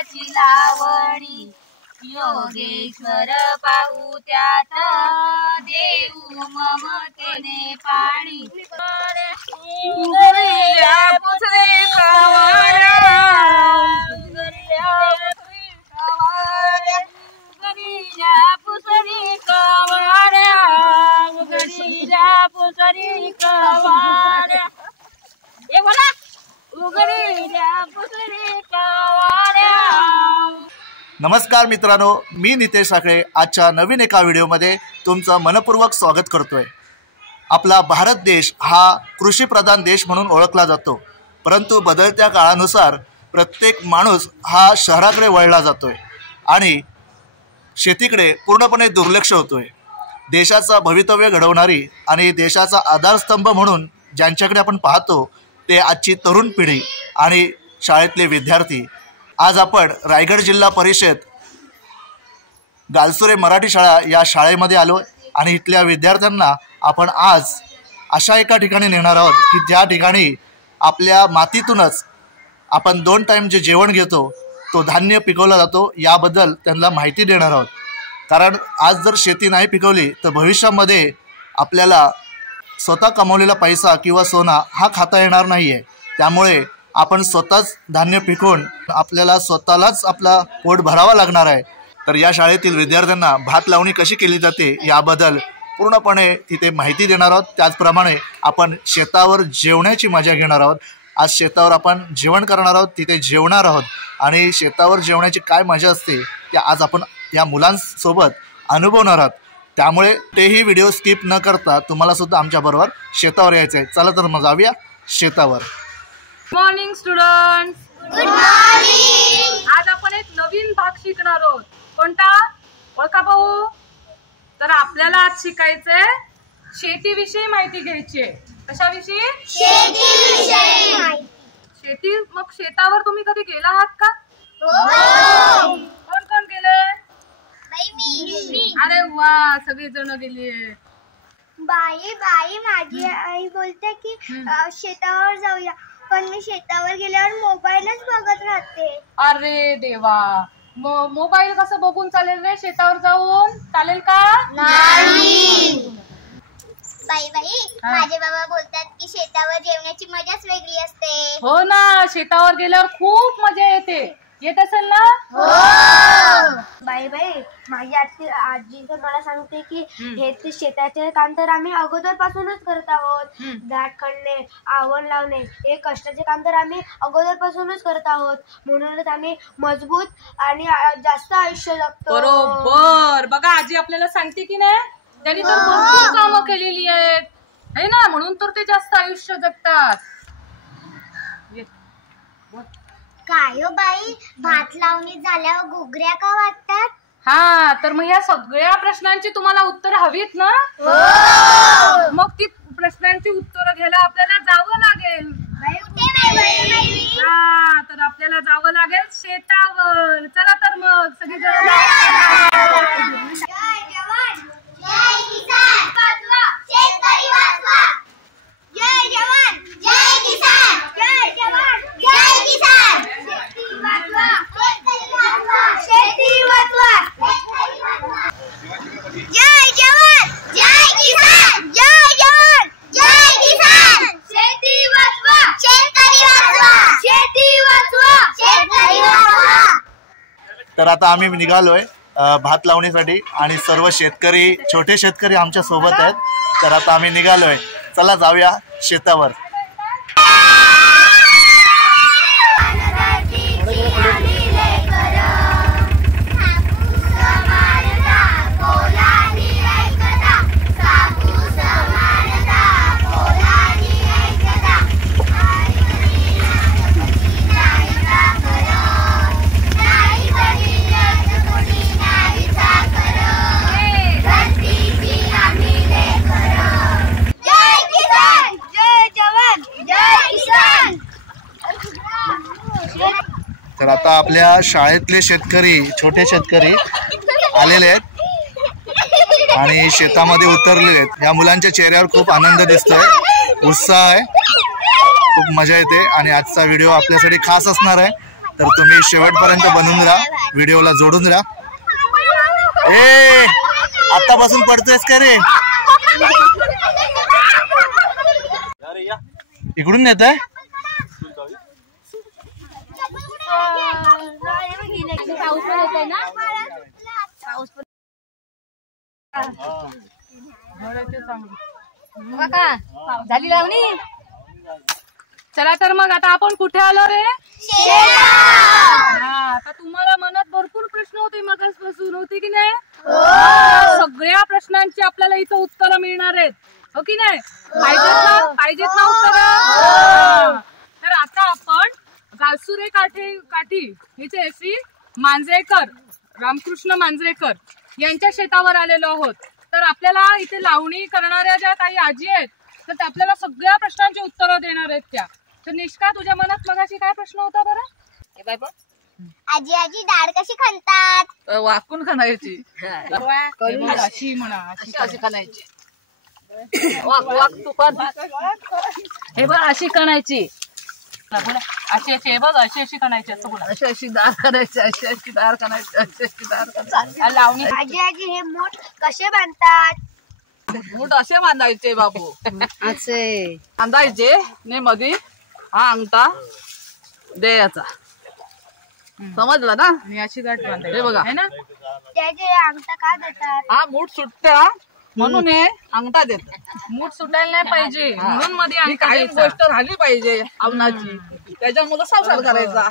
फुलाची लावणी योगेश्वर पाहू त्यात देऊ ममतेने पाणी नमस्कार मित्रांनो, मी नितेश साखळे आजच्या नवीन एका व्हिडिओमध्ये तुमचं मनपूर्वक स्वागत करतोय। आपला भारत देश हा कृषीप्रधान देश म्हणून ओळखला जातो, परंतु बदलत्या काळानुसार प्रत्येक माणूस हा शहराकडे वळला जातोय आणि शेतीकडे पूर्णपणे दुर्लक्ष होतोय। देशाचा भवितव्य घडवणारी आणि देशाचा आधारस्तंभ म्हणून ज्यांच्याकडे आपण पाहतो ते आजची तरुण पिढी आणि शाळेतले विद्यार्थी। आज आपण रायगड जिल्हा परिषद गालसुरे मराठी शाळा या शाळेमध्ये आलो आणि इथल्या विद्यार्थ्यांना आपण आज अशा एका ठिकाणी नेणार आहोत की ज्या ठिकाणी आपल्या मातीतूनच आपण 2 टाइम जे जेवण घेतो तो धान्य पिकवला जातो, याबद्दल त्यांना माहिती देणार आहोत। कारण आज जर शेती नाही पिकवली तर भविष्यामध्ये आपल्याला स्वतः कमवलेला पैसा किंवा सोना हा खाता येणार नाही आहे। त्यामुळे आपण स्वतःच धान्य पिकवून आपल्याला स्वतःलाच आपला पोट भरावा लागणार आहे। तर या शाळेतील विद्यार्थ्यांना भात लावणी कशी केली जाते याबद्दल पूर्णपणे तिथे माहिती देणार आहोत। त्याचप्रमाणे आपण शेतावर जेवण्याची मजा घेणार आहोत। आज शेतावर आपण जेवण करणार आहोत, तिथे जेवणार आहोत आणि शेतावर जेवण्याची काय मजा असते ते आज आपण या मुलांसोबत अनुभवणार आहोत। त्यामुळे तेही व्हिडिओ स्किप न करता तुम्हाला सुद्धा आमच्याबरोबर शेतावर यायचं आहे। चला तर मग जाऊया शेतावर। Morning students, good morning. आज आपण एक नवीन भाग शिकणार आहोत। कोणता ओळखा भाऊ? तर आपल्याला आज शिकायचंय शेतीविषयी माहिती घ्यायची आहे। कशाविषयी? शेतीविषयी माहिती। शेती, मग शेतावर तुम्ही कधी गेला आहात का? हो। कोण कोण गेले? मी। अरे वा, सगळे जण गेले। बाई माझी आई बोलते की शेतावर जाऊया, पण मी शेतावर गेल्यावर मोबाईलच बघत राहते। अरे देवा, मोबाईल कसं बघून चालेल रे? शेतावर जाऊन चालेल का? नाही। बाई माझे बाबा बोलतात की शेतावर जेवण्याची मजाच वेगळी असते। हो ना, शेतावर गेल्यावर खूप मजा येते। येत असेल ना? हो। बाई माझी आजी तर मला सांगते की हे शेताचे काम तर आम्ही अगोदर पासूनच करत आहोत। दाट खणणे, आवण लावणे हे कष्टाचे काम तर आम्ही अगोदर पासूनच करत आहोत, म्हणूनच आम्ही मजबूत आणि जास्त आयुष्य जगतो। बरोबर। बघा, आजी आपल्याला सांगते की नाही, त्यांनी तर भरपूर कामं केलेली आहेत, है ना, म्हणून तर ते जास्त आयुष्य जगतात। काय हो बाई, भात लावणी झाल्यावर घुगऱ्या का वाटतात? हा, तर मग या सगळ्या प्रश्नांची तुम्हाला उत्तर हवीत ना? मग ती प्रश्नांची उत्तरं घ्यायला आपल्याला जावं लागेल। हा, तर आपल्याला जावं लागेल शेतावर। चला तर मग सगळेजण। जय जवान जय किसान, वाचवा शेतकरी वाचवा। जय जवान जय किसान, जय जवान जय किसान। शेती वाचवा शेतकरी वाचवा, शेती वाचवा शेतकरी वाचवा। जय जवान जय किसान, जय जवान जय किसान। शेती वाचवा शेतकरी वाचवा, शेती वाचवा शेतकरी वाचवा। तर आता आम्ही निघालोय भात लावणीसाठी आणि सर्व शेतकरी, छोटे शेतकरी आमच्या सोबत आहेत। तर आता आम्ही निघालोय, चला जाऊया शेतावर। तर आता आपल्या शाळेतले शेतकरी, छोटे शेतकरी आलेले आहेत आणि शेतामध्ये उतरलेले आहेत। या मुलांच्या चेहऱ्यावर खूप आनंद दिसतोय, उत्साह आहे, खूप मजा येते आणि आजचा व्हिडिओ आपल्यासाठी खास असणार आहे। तर तुम्ही शेवटपर्यंत बनून राहा, व्हिडिओला जोडून राहा. ए आतापासून पडतोयस का रे? इकडून नेत आहे. झाली लावणी. चला तर मग आता आपण कुठे आलो रे? आता तुम्हाला मनात भरपूर प्रश्न होते, मगासपासून होते की नाही? सगळ्या प्रश्नांची आपल्याला इथं उत्तर मिळणार आहेत, हो की नाही? पाहिजेत ना उत्तर? तर आता आपण गालसुरे काठी हिचे श्री मांजरेकर, रामकृष्ण मांजरेकर यांच्या शेतावर आलेलो आहोत. तर आपल्याला इथे लावणी करणाऱ्या ज्या काही आजी आहेत, तर आपल्याला सगळ्या प्रश्नांची उत्तरं देणार आहेत त्या. तर निष्का, तुझ्या मनात मगाशी काय प्रश्न होता बरं? आजी आजी डाळ कशी खणतात? वाकून खणायची. अशी म्हणा, अशी खणायची. वाक तू पण. हे बघ अशी खणायची. अशी अशी, हे बघ अशी अशी खणायची. असं बोला. अशी अशी दार खणायची, अशी अशी दार खणायची, अशी अशी दार खणायची. लावणी. आजी आजी हे मूठ कसे बांधतात? मूठ असे बांधायचे बाबू. असे बांधायचे ने मध्ये हा अंगठा द्यायचा. समजलं ना? आणि अशी गाठ बांधायची. हे बघा, है ना? त्याचे अंगठा का देतात? हा मूठ सुटत्या म्हणून हे अंगठा देतात. मूठ सुटायला नाही पाहिजे म्हणून मध्ये आणि काही गोष्ट राहिली पाहिजे आवनाची, त्याच्यामुळे संसार करायचा.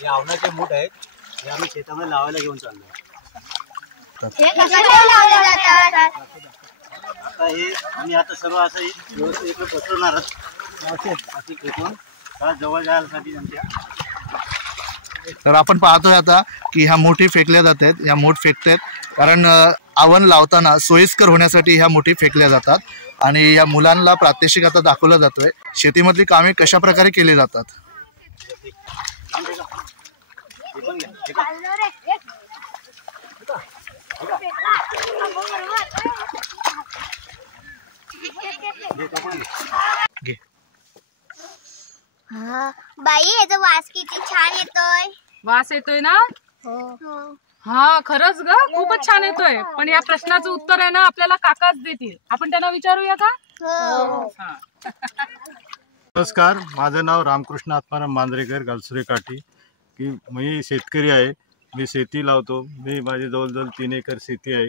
हे आवनाचे मूठ आहेत, हे आम्ही शेतामध्ये लावायला घेऊन चाललो. हे कशाला लावले जातात? आता हे आम्ही आता सर्व असं व्यवस्थित इकडे पसरवणारच. अशी फेकून जवळ जायसाठी त्यांच्या. तर आपण पाहतोय आता की ह्या मोठी फेकल्या जात आहेत. ह्या मूठ फेकतात कारण आवण लावताना सोयीस्कर होण्यासाठी ह्या मोठी फेकल्या जातात. आणि या मुलांना प्रात्यक्षिक आता दाखवलं जातोय शेतीमधली कामे कशा प्रकारे केली जातात. बाई याचा वास किती छान येतोय. वास येतोय ना? हा खरंच ग, खूपच छान येतोय. पण या प्रश्नाचं उत्तर आहे ना आपल्याला काकाच देतील. आपण त्यांना विचारूया का? नमस्कार, माझं नाव रामकृष्ण आत्माराम मांजरेकर, गालसुरे काठी. की मी शेतकरी आहे. मी शेती लावतो. मी माझी जवळजवळ 3 एकर शेती आहे.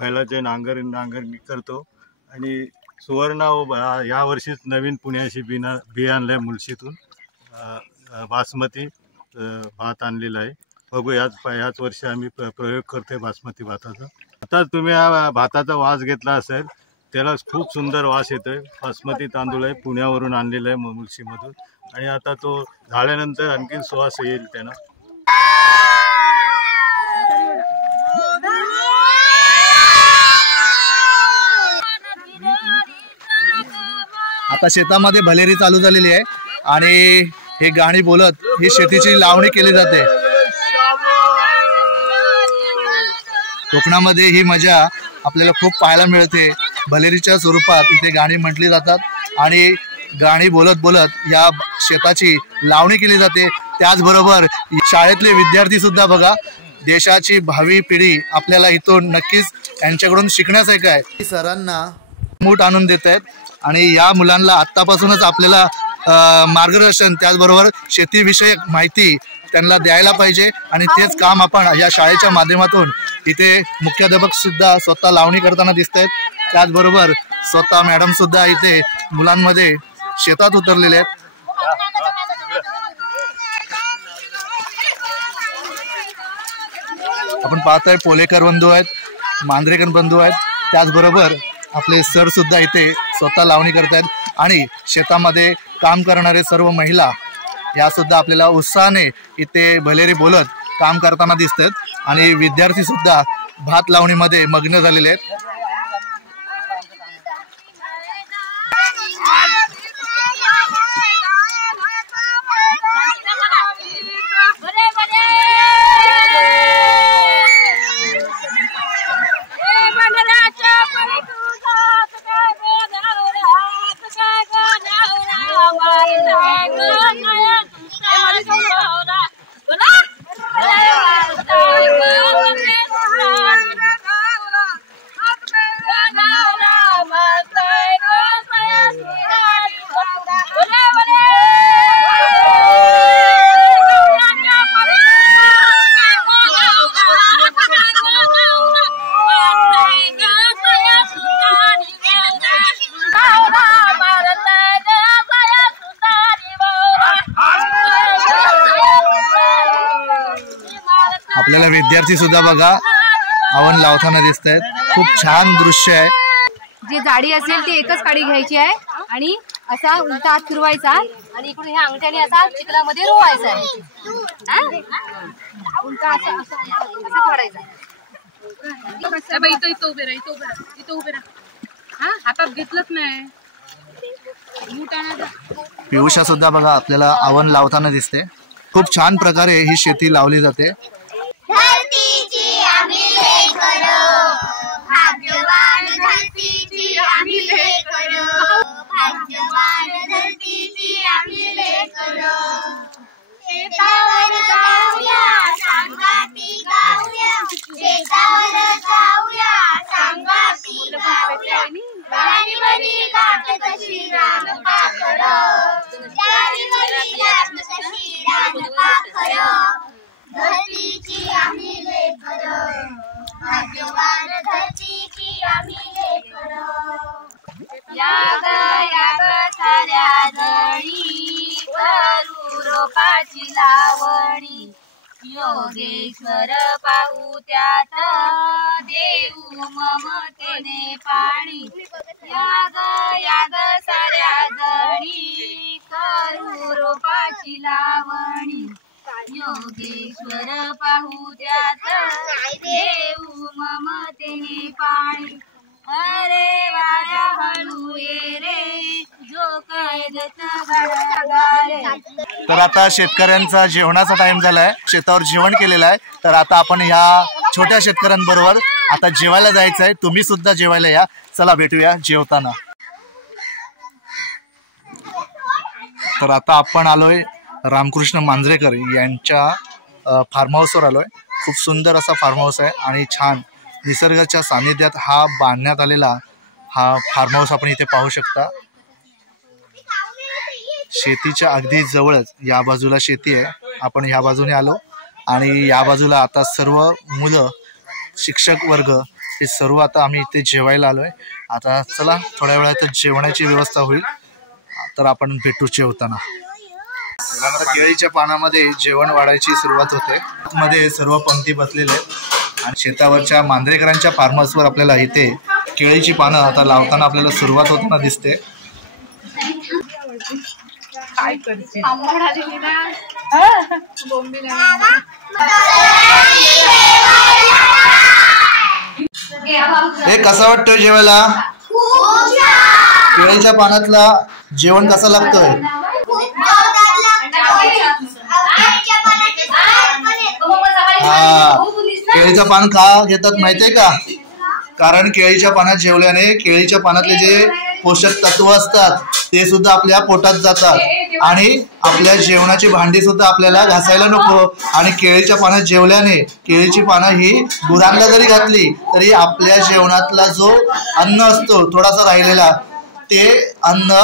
बैलाचे नांगर मी करतो. आणि सुवर्ण ह्या वर्षीच नवीन पुण्याशी बी आणलं आहे मुलशीतून. बासमती भात आणलेला आहे. बघू याच वर्षी आम्ही प्रयोग करतोय बासमती भाताचा. आता तुम्ही हा भाताचा वास घेतला असेल, त्याला खूप सुंदर वास येतोय. बासमती तांदूळ आहे, पुण्यावरून आणलेला आहे मुलशीमधून. आणि आता तो झाल्यानंतर आणखीन सुवास येईल त्यानं. आता शेतामध्ये भलेरी चालू झालेली आहे आणि हे गाणी बोलत ही शेतीची लावणी केली जाते. कोकणामध्ये ही मजा आपल्याला खूप पाहायला मिळते. भलेरीच्या स्वरूपात इथे गाणी म्हटली जातात आणि गाणी बोलत बोलत या शेताची लावणी केली जाते. त्याचबरोबर शाळेतले विद्यार्थी सुद्धा बघा, देशाची भावी पिढी आपल्याला इथून नक्कीच यांच्याकडून शिकण्यासारखं आहे. सरांना मूठ आणून देत आहेत आणि या मुलांना आत्तापासूनच आपल्याला मार्गदर्शन त्याचबरोबर शेतीविषयक माहिती त्यांना द्यायला पाहिजे. आणि तेच काम आपण या शाळेच्या माध्यमातून इथे मुख्याध्यापक सुद्धा स्वतः लावणी करताना दिसत आहेत. त्याचबरोबर स्वतः मॅडम सुद्धा इथे मुलांमध्ये शेतात उतरलेले आहेत. आपण पाहतोय पोलेकर बंधू आहेत, मांजरेकर बंधू आहेत. त्याचबरोबर आपले सर सुद्धा इथे स्वतः लावणी करत आहेत. आणि शेतामध्ये काम करणारे सर्व महिला या सुद्धा आपल्याला उत्साहाने इथे भलेरी बोलत काम करताना दिसतात. आणि विद्यार्थी सुद्धा भात लावणीमध्ये मग्न झालेले आहेत. विद्यार्थी सुद्धा बघा आवन लावताना दिसत आहेत. खूप छान दृश्य आहे. जी जाडी असेल ती एकच काडी घ्यायची आहे आणि असा उलटा हात फिरवायचा आणि इकडून ह्या अंगठ्याने असा चिखलामध्ये रोवायचा आहे. उलटा असं पडायचा. इथं उभे राहा. हा हातात घेतलंच नाही. पियुषा सुद्धा बघा आपल्याला आवन लावताना दिसते. खूप छान प्रकारे ही शेती लावली जाते. धरतीची आम्ही लेकरं, भाग्यवान धरतीची आम्ही लेकरं, भाग्यवान धरतीची आम्ही लेकरं. शेतावर जाऊया सांगाती गाऊया, शेतावर जाऊया सांगाती गाऊया, राणी मनी गात कशी रान पाखरं, राणी मनी गात कशी रान पाखरं. धरतीची आम्ही लेकरं, भाग्यवान धरतीची आम्ही लेकरं. याग याग साऱ्या जणी करू रोपाची लावणी, योगेश्वर पाहू त्यात देऊ ममतेने पाणी. याग याग साऱ्या जणी करू रोपाची लावणी, योगेश्वर पाहू त्यात देऊ ममतेने पाणी. अरे वाया हळू ये रे जो कैदत गाले. तर आता शेतकऱ्यांचा जेवणाचा टाइम झालाय. शेतावर जेवण केलेलं आहे. तर आता आपण ह्या छोट्या शेतकऱ्यांबरोबर आता जेवायला जायचं आहे. तुम्ही सुद्धा जेवायला या. चला भेटूया जेवताना. तर आता आपण आलोय रामकृष्ण मांजरेकर यांच्या फार्म हाऊसवर आलोय. खूप सुंदर असा फार्म हाऊस आहे आणि छान निसर्गाच्या सानिध्यात हा बांधण्यात आलेला हा फार्म हाऊस आपण इथे पाहू शकता. शेतीच्या अगदी जवळच या बाजूला शेती आहे. आपण ह्या बाजूने आलो आणि या बाजूला आता सर्व मुलं, शिक्षक वर्ग हे सर्व आता आम्ही इथे जेवायला आलोय. आता चला थोड्या वेळात जेवणाची व्यवस्था होईल. तर आपण भेटू जेवताना. मुलांना केळीच्या पानामध्ये जेवण वाढायची सुरुवात होते. मध्ये सर्व पंक्ती बसलेले आहेत आणि शेतावरच्या मांजरेकरांच्या फार्म हाऊसवर आपल्याला इथे केळीची पानं आता लावताना आपल्याला सुरुवात होताना दिसते. हे कसं वाटतंय जेवायला? केळीच्या पानातला जेवण कसं लागतोय? हा, केळीचं पान का घेतात माहितीये का? कारण केळीच्या पानात जेवल्याने केळीच्या पानातले जे पोषक तत्व असतात ते सुद्धा आपल्या पोटात जातात आणि आपल्या जेवणाची भांडी सुद्धा आपल्याला घासायला नको. आणि केळीच्या पानात जेवल्याने केळीची पानं ही गुरांना जरी घातली तरी आपल्या जेवणातला जो अन्न असतो थोडासा राहिलेला ते अन्न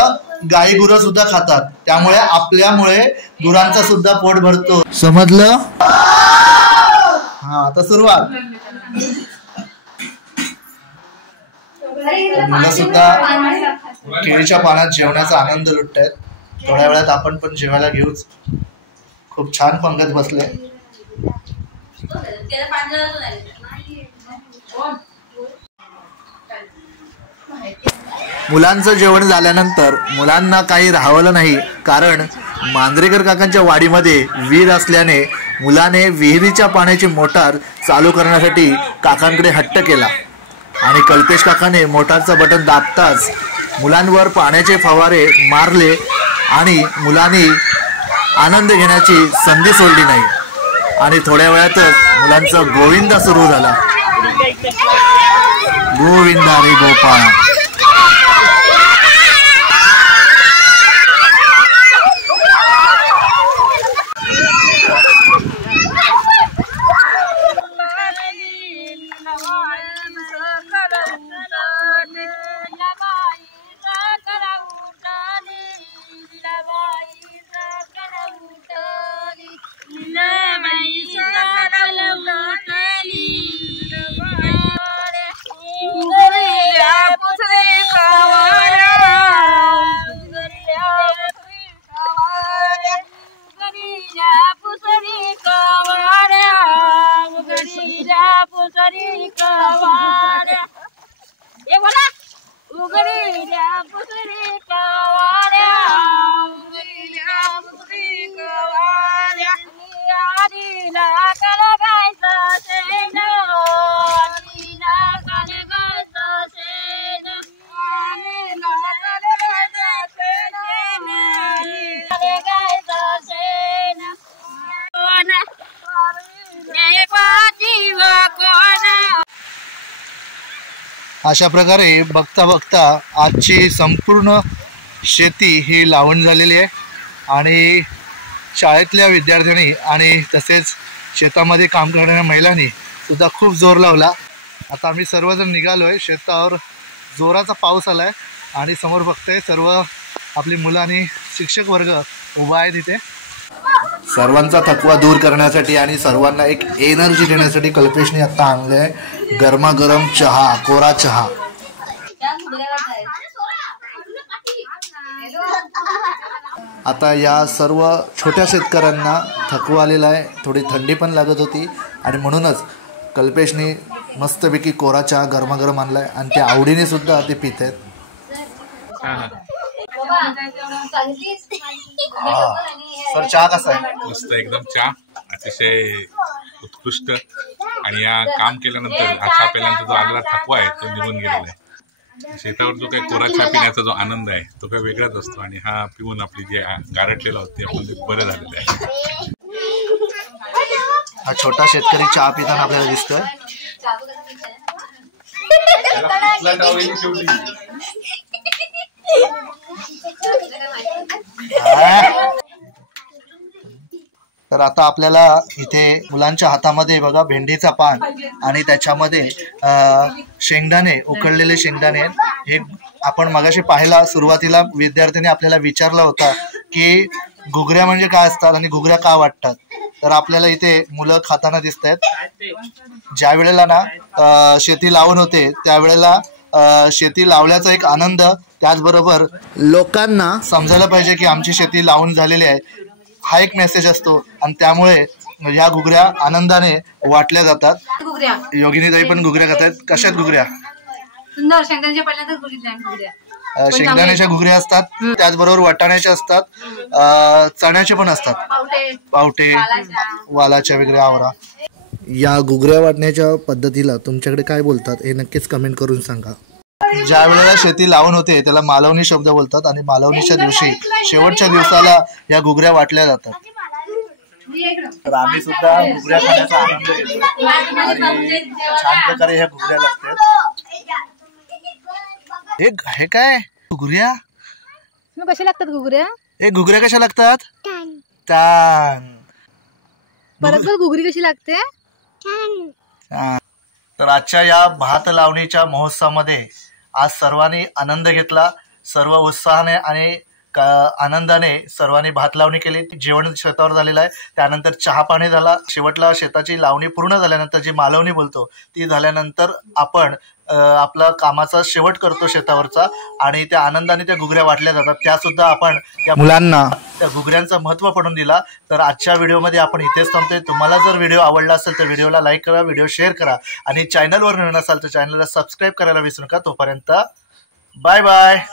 गाई गुरं सुद्धा खातात. त्यामुळे आपल्यामुळे गुरांचा सुद्धा पोट भरतो. समजलं? हा, आता सुरुवात. मुलं सुद्धा केळीच्या पानात जेवणाचा आनंद लुटतायत. थोड्या वेळात आपण पण जेवायला घेऊच. खूप छान पंगत बसले. मुलांचं जेवण झाल्यानंतर मुलांना काही राहवलं नाही. कारण मांजरेकर काकांच्या वाडीमध्ये विहीर असल्याने मुलाने विहिरीच्या पाण्याची मोटार चालू करण्यासाठी काकांकडे हट्ट केला आणि कल्पेश काकाने मोटारचं बटन दाबताच मुलांवर पाण्याचे फवारे मारले आणि मुलांनी आनंद घेण्याची संधी सोडली नाही. आणि थोड्या वेळातच मुलांचा गोविंदा सुरू झाला. गोविंदा रे गोपाळ. पुसले अशा प्रकारे बघता बघता आजची संपूर्ण शेती ही लावण झालेली आहे आणि शाळेतल्या विद्यार्थ्यांनी आणि तसेच शेतामध्ये काम करणाऱ्या महिलांनी सुद्धा खूप जोर लावला. आता आम्ही सर्वजण निघालो आहे. शेतावर जोराचा पाऊस आला आहे आणि समोर बघतोय सर्व आपली मुलं आणि शिक्षक वर्ग उभा आहे तिथे. सर्वांचा थकवा दूर करण्यासाठी आणि सर्वांना एक एनर्जी देण्यासाठी कल्पेशने आता आणले आहे गरमागरम चहा, कोरा चहा. आता या सर्व छोट्या शेतकऱ्यांना थकवा आलेला आहे, थोडी थंडी पण लागत होती आणि म्हणूनच कल्पेशने मस्तपैकी कोरा चहा गरमागरम आणलाय आणि ते आवडीने सुद्धा ते पित आहेत. सर चहा कसा आहे? मस्त एकदम चहा अतिशय उत्कृष्ट. आणि या काम केल्यानंतर हा चहा प्यायल्यानंतर जो आलेला थकवा आहे तो निघून गेलेला आहे. शेतावर जो काही कोरा चहा पिण्याचा जो आनंद आहे तो काही वेगळाच असतो आणि हा पिऊन आपली जे गारटलेला होते ते आपण बरं झालेलं आहे. हा छोटा शेतकरी चहा पिताना आपल्याला दिसतोय. तर आता आपल्याला इथे मुलांच्या हातामध्ये बघा भेंडीचा पान आणि त्याच्यामध्ये शेंगदाणे, उकळलेले शेंगदाणे. हे आपण मगाशी पाहायला सुरुवातीला विद्यार्थ्यांनी आपल्याला विचारला होता की घुगऱ्या म्हणजे काय असतात आणि घुगऱ्या का वाटतात. तर आपल्याला इथे मुलं खाताना दिसत आहेत. ज्या वेळेला ना शेती लावून होते त्यावेळेला शेती लावल्याचा एक आनंद, त्याचबरोबर लोकांना समजायला पाहिजे की आमची शेती लावून झालेली आहे हा एक मेसेज असतो आणि त्यामुळे ह्या घुगऱ्या आनंदाने वाटल्या जातात. योगिनीताई पण घुगऱ्या खातात. कशात घुगऱ्या? सुंदर शेंगदाण्याच्या पहिल्यांदाच बघितल्या घुगऱ्या. शेंगदाण्याच्या घुगऱ्या असतात, त्याचबरोबर वाटाण्याच्या असतात, चण्याचे पण असतात, पावटे, वालाच्या वगैरे आवरा. या घुगऱ्या वाटण्याच्या पद्धतीला तुमच्याकडे काय बोलतात हे नक्कीच कमेंट करून सांगा. ज्या वेळेला शेती लावून होते त्याला मालवणी शब्द बोलतात आणि मालवणीच्या दिवशी शेवटच्या दिवसाला या घुगऱ्या वाटल्या जातात. तर आम्ही सुद्धा घुगऱ्या खाण्याचा आनंद घेतो आणि छान प्रकारे ह्या घुगऱ्या लागतात. हे काय घुगऱ्या? कशा लागतात घुगऱ्या? घुगऱ्या कशा लागतात? तान. परत घुगरी कशी लागते? तर आजच्या या भात लावणीच्या महोत्सवामध्ये आज सर्वांनी आनंद घेतला. सर्व उत्साहाने आणि आनंदाने सर्वांनी भात लावणी केली. जेवण शेतावर झालेलं आहे. त्यानंतर चहा पाणी झाला. शेवटला शेताची लावणी पूर्ण झाल्यानंतर जी मालवणी बोलतो ती झाल्यानंतर आपण आपला कामाचा शेवट करतो शेतावरचा आणि त्या आनंदाने त्या घुगऱ्या वाटल्या जातात. त्या सुद्धा आपण त्या मुलांना त्या घुगऱ्यांचं महत्त्व पडून दिला. तर आजच्या व्हिडिओमध्ये आपण इथेच थांबतोय. तुम्हाला जर व्हिडिओ आवडला असेल तर व्हिडिओला लाईक करा, व्हिडिओ शेअर करा आणि चॅनलवर नवीन असाल तर चॅनलला सबस्क्राईब करायला विसरू नका. तोपर्यंत बाय बाय.